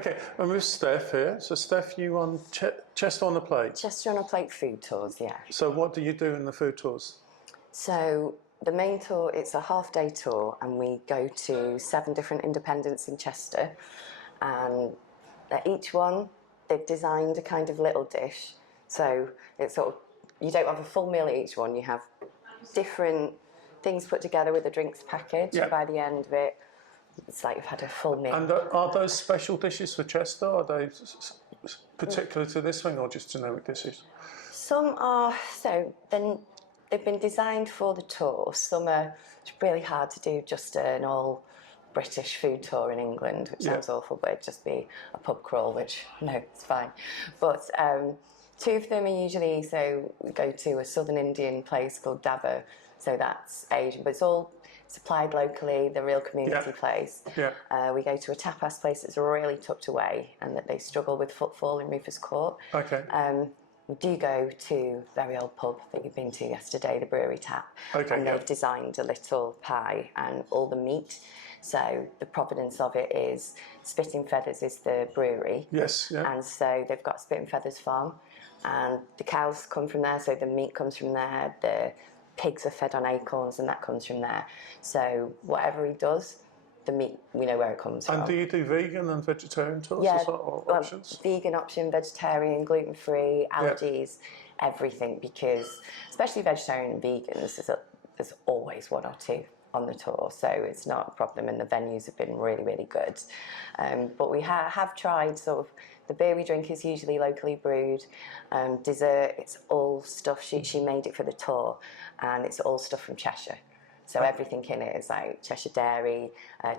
Okay, and with Steph here. So Steph, you on Chester on the Plate. Chester on a Plate food tours, yeah. So what do you do in the food tours? So the main tour, it's a half-day tour, and we go to 7 different independents in Chester, and at each one they've designed a kind of little dish. So it's sort of, you don't have a full meal at each one, you have different things put together with a drinks package. Yeah. And by the end of it, it's like you've had a full meal. And are those special dishes for Chester? Are they particular to this thing, or just generic dishes? Some are, so then they've been designed for the tour. Some are, it's really hard to do just an all British food tour in England, which sounds awful, but it'd just be a pub crawl, which, no, it's fine. But 2 of them are usually, so we go to a southern Indian place called Dava, so that's Asian, but it's all supplied locally, the real community place. Yeah. We go to a tapas place that's really tucked away and that they struggle with footfall in Rufus Court. Okay. We do go to a very old pub that you've been to yesterday, the Brewery Tap. Okay, and they've designed a little pie and all the meat. So the provenance of it is Spitting Feathers is the brewery. Yes, yeah. And so they've got Spitting Feathers farm, and the cows come from there, so the meat comes from there, the pigs are fed on acorns and that comes from there. So whatever he does, the meat, we know where it comes from. And do you do vegan and vegetarian tours or options? Vegan option, vegetarian, gluten-free, allergies, everything, because especially vegetarian and vegans, there's always 1 or 2 on the tour, so it's not a problem, and the venues have been really, really good. But we have tried sort of, the beer we drink is usually locally brewed. Dessert, it's all stuff, she made it for the tour, and it's all stuff from Cheshire. So everything in it is like Cheshire Dairy,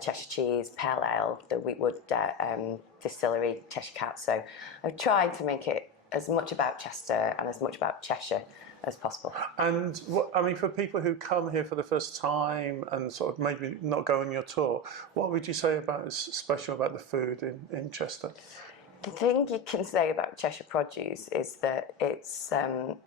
Cheshire Cheese, Pale Ale, the Wheatwood Distillery, Cheshire Cat. So I've tried to make it as much about Chester and as much about Cheshire as possible. And I mean, for people who come here for the first time and sort of maybe not go on your tour, what would you say about is special about the food in Chester? The thing you can say about Cheshire produce is that it's a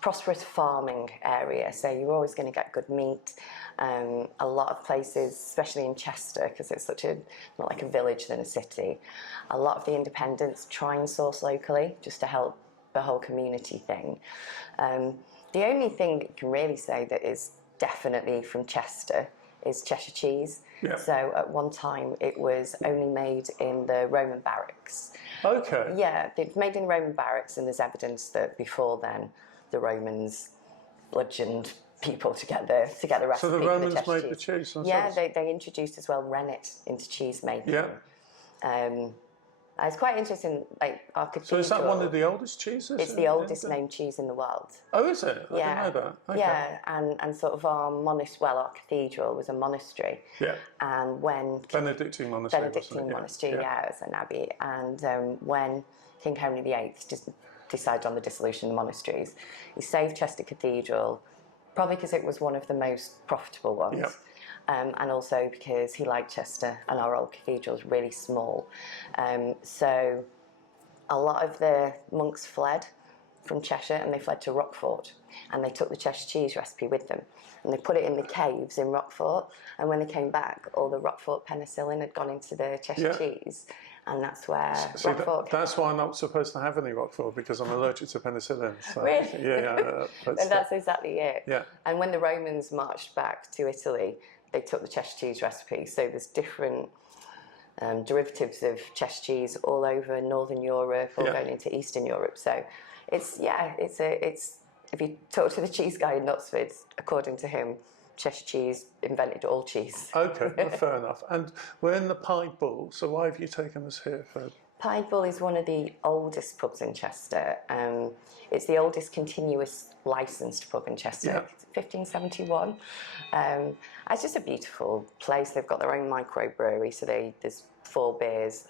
prosperous farming area, so you're always going to get good meat. A lot of places, especially in Chester, because it's such a, more like a village than a city, a lot of the independents try and source locally just to help the whole community thing. The only thing that you can really say that is definitely from Chester is Cheshire cheese. Yeah. So at one time it was only made in the Roman barracks. Okay. Yeah, it's made in Roman barracks, and there's evidence that before then the Romans bludgeoned people to get the recipe. So the Romans made the cheese themselves? Yeah, they introduced as well rennet into cheese making. Yeah. It's quite interesting, like our cathedral. So is that one of the oldest cheeses? It's the oldest named cheese in the world. Oh, is it? Yeah. I didn't know that. Okay. Yeah, and sort of our cathedral was a monastery. Yeah. And when Benedictine monastery. Benedictine monastery, yeah, it was an abbey. And when King Henry VIII just decided on the dissolution of the monasteries, he saved Chester Cathedral, probably because it was one of the most profitable ones. Yeah. And also because he liked Chester, and our old cathedral is really small. So a lot of the monks fled from Cheshire, and they fled to Rockfort, and they took the Cheshire cheese recipe with them, and they put it in the caves in Rockfort, and when they came back, all the Rockfort penicillin had gone into the Cheshire cheese, and that's where Rockfort that's why I'm not supposed to have any Rockfort, because I'm allergic to penicillin. So, really? Yeah. And that's exactly it. Yeah. And when the Romans marched back to Italy, they took the Cheshire cheese recipe. So there's different derivatives of Cheshire cheese all over Northern Europe, or going into Eastern Europe. So it's if you talk to the cheese guy in Knutsford, according to him, Cheshire cheese invented all cheese. Okay, well, fair enough. And we're in the Pied Bull, so why have you taken us here for? Pied Bull is one of the oldest pubs in Chester. It's the oldest continuous licensed pub in Chester, 1571. It's just a beautiful place. They've got their own microbrewery, so there's 4 beers.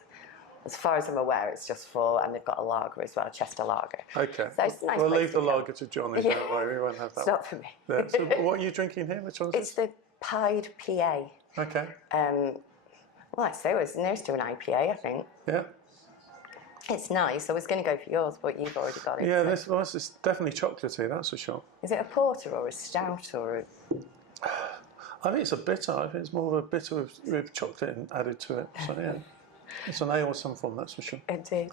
As far as I'm aware, it's just 4, and they've got a lager as well, Chester Lager. Okay. So it's a nice we'll place leave the to lager to Johnny, don't worry, we won't have that. It's not for me. Yeah. So what are you drinking here? Which one's It's the Pied PA. Okay. Well, I'd say it was nearest to an IPA, I think. Yeah. It's nice. I was going to go for yours, but you've already got it. Yeah, so. this is definitely chocolatey, that's for sure. Is it a porter or a stout or a... I think it's a bitter. I think it's more of a bitter with chocolate added to it. So yeah. It's an ale of some form, that's for sure. Indeed.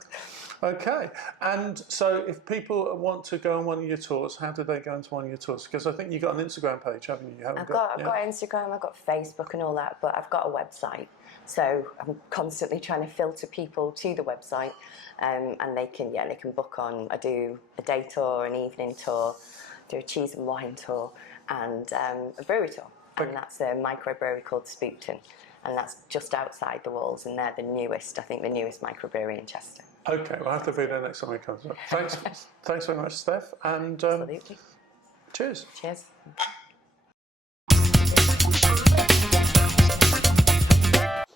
Okay, and so if people want to go on one of your tours, how do they go into one of your tours? Because I think you've got an Instagram page, haven't you? I've got Instagram, I've got Facebook and all that, but I've got a website. So I'm constantly trying to filter people to the website, and they can book on. I do a day tour, an evening tour, do a cheese and wine tour, and a brewery tour. Okay. And that's a microbrewery called Spookton, and that's just outside the walls, and they're the newest microbrewery in Chester. Okay, we'll have to be there next time we come. Thanks very much, Steph, and Absolutely. cheers. Cheers.